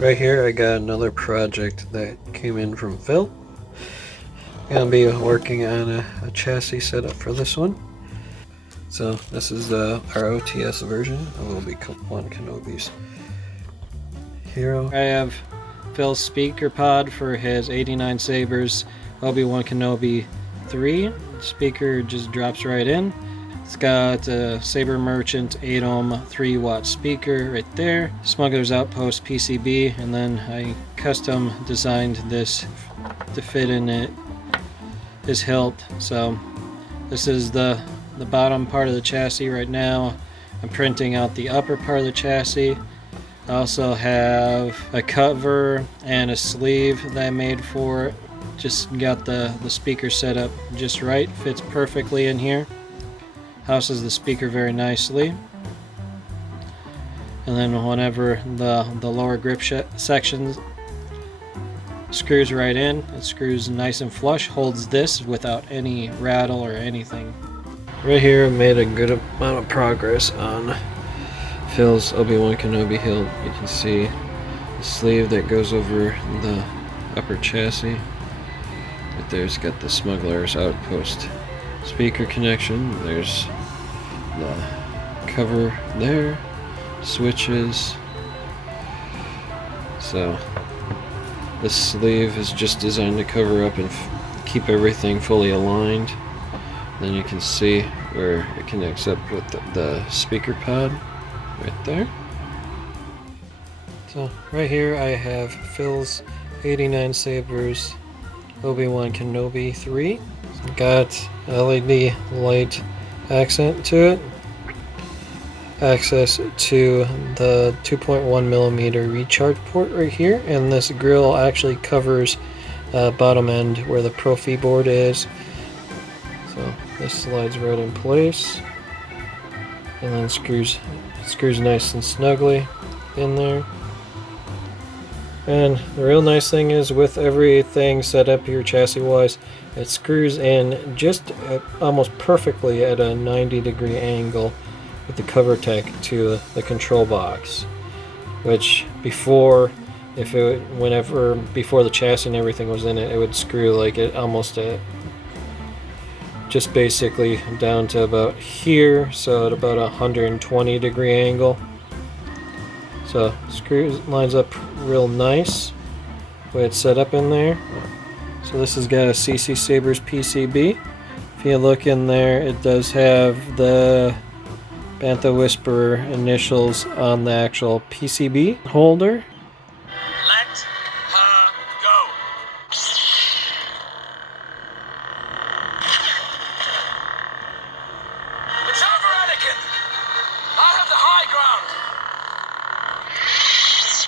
Right here I got another project that came in from Phil. Gonna be working on a chassis setup for this one. So this is our OTS version of Obi-Wan Kenobi's hero. I have Phil's speaker pod for his 89 Sabers Obi-Wan Kenobi 3. The speaker just drops right in. It's got a Saber Merchant 8 ohm 3 watt speaker right there. Smuggler's Outpost PCB, and then I custom designed this to fit in it, his hilt. So this is the bottom part of the chassis right now. I'm printing out the upper part of the chassis. I also have a cover and a sleeve that I made for it. Just got the speaker set up just right, fits perfectly in here. Houses the speaker very nicely. And then whenever the lower grip sections screws right in, it screws nice and flush, holds this without any rattle or anything. Right here I made a good amount of progress on Phil's Obi-Wan Kenobi hilt. You can see the sleeve that goes over the upper chassis. Right there's got the Smuggler's Outpost speaker connection. There's the cover there, switches. So this sleeve is just designed to cover up and keep everything fully aligned. Then you can see where it connects up with the speaker pod right there. So right here I have Phil's 89 Sabers Obi-Wan Kenobi 3. It's got LED light accent to it. Access to the 2.1mm recharge port right here, and this grill actually covers bottom end where the Proffieboard is. So this slides right in place, and then screws nice and snugly in there. And the real nice thing is, with everything set up here chassis wise, it screws in just almost perfectly at a 90-degree angle with the cover tech to the control box, which before, before the chassis and everything was in it, it would screw like it almost just basically down to about here, so at about a 120-degree angle. So lines up real nice the way it's set up in there. So this has got a CC Sabers PCB. If you look in there, it does have the Bantha Whisperer initials on the actual PCB holder. Let her go. It's over, Anakin. I have the high ground.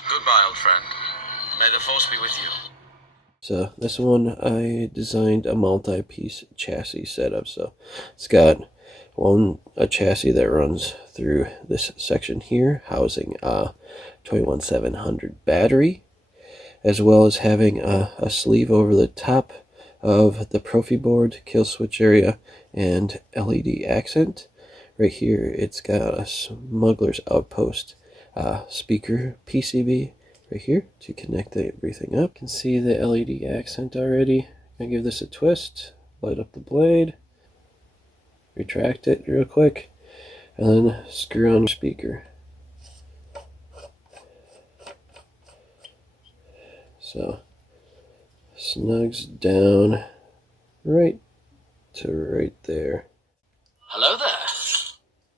Goodbye, old friend. May the Force be with you. So this one I designed a multi-piece chassis setup. So it's got a chassis that runs through this section here, housing a 21700 battery, as well as having a sleeve over the top of the Proffieboard, kill switch area, and LED accent. Right here it's got a Smuggler's Outpost speaker PCB right here to connect everything up. You can see the LED accent already. I'm gonna give this a twist, light up the blade, retract it real quick, and then screw on the speaker. So snugs down right to right there. Hello there.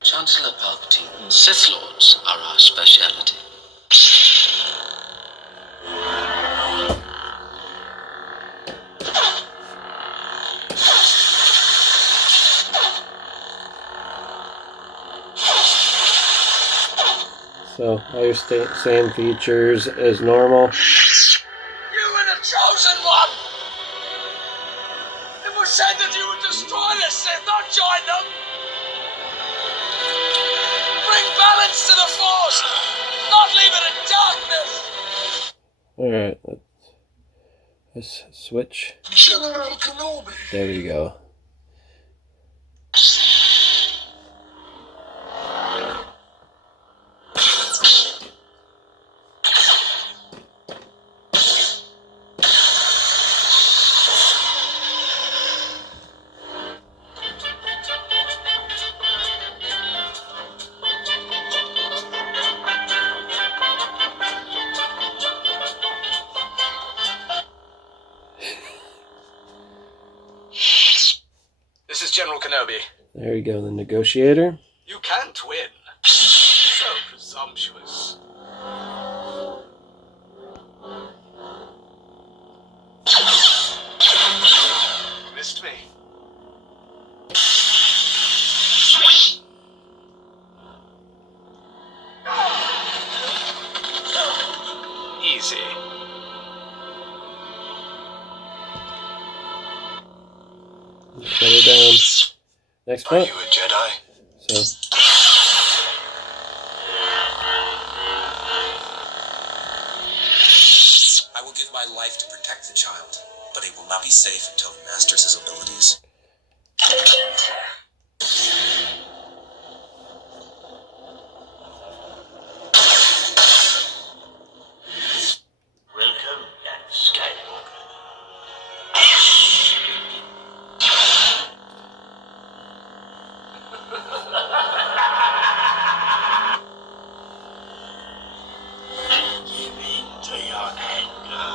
Chancellor Palpatine, Sith Lords are our speciality. So all your same features as normal. You were the chosen one! It was said that you would destroy the Sith, not join them! Bring balance to the Force, not leave it in darkness! Alright, let's switch. General Kenobi! There we go. is General Kenobi. There you go, the negotiator. You can't win. So presumptuous. Missed me. Easy. Shut it down. Next Are part. you a Jedi? So. I will give my life to protect the child, but it will not be safe until he masters his abilities. Welcome, Young Skywalker. Give in to your anger.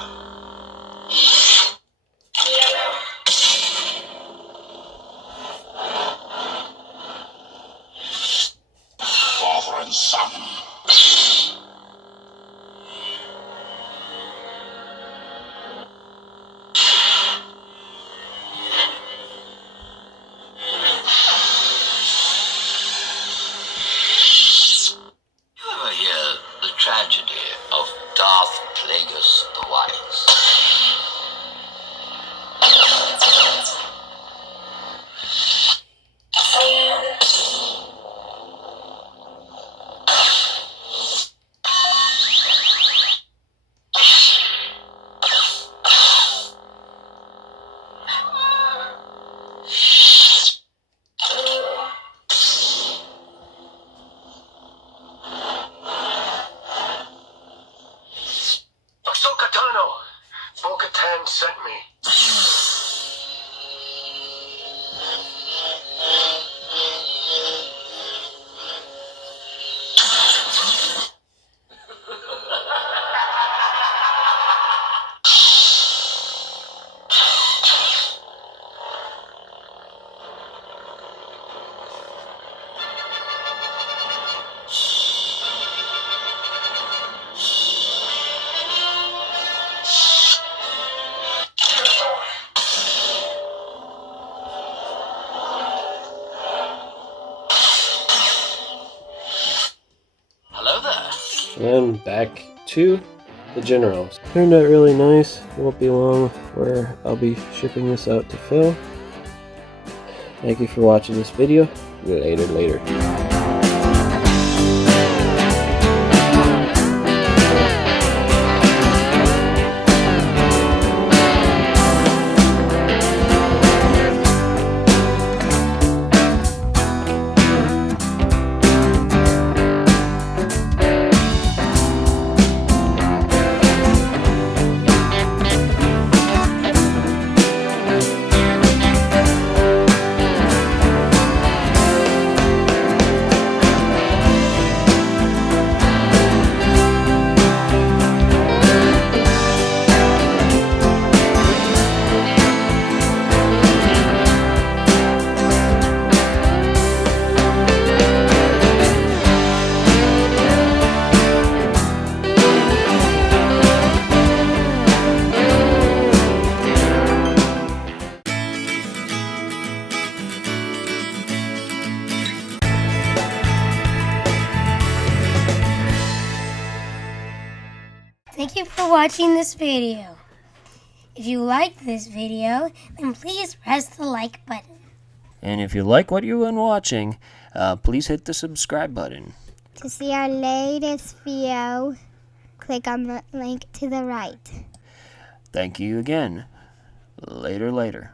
Father and son. You ever hear the tragedy of Darth Plagueis the Wise? Ahsoka Tano! Bo-Katan sent me. Hello there. And back to the generals. Turned out really nice. Won't be long where I'll be shipping this out to Phil. Thank you for watching this video. Later. Thank you for watching this video. If you liked this video, then please press the like button. And if you like what you've been watching, please hit the subscribe button. To see our latest video, click on the link to the right. Thank you again. Later.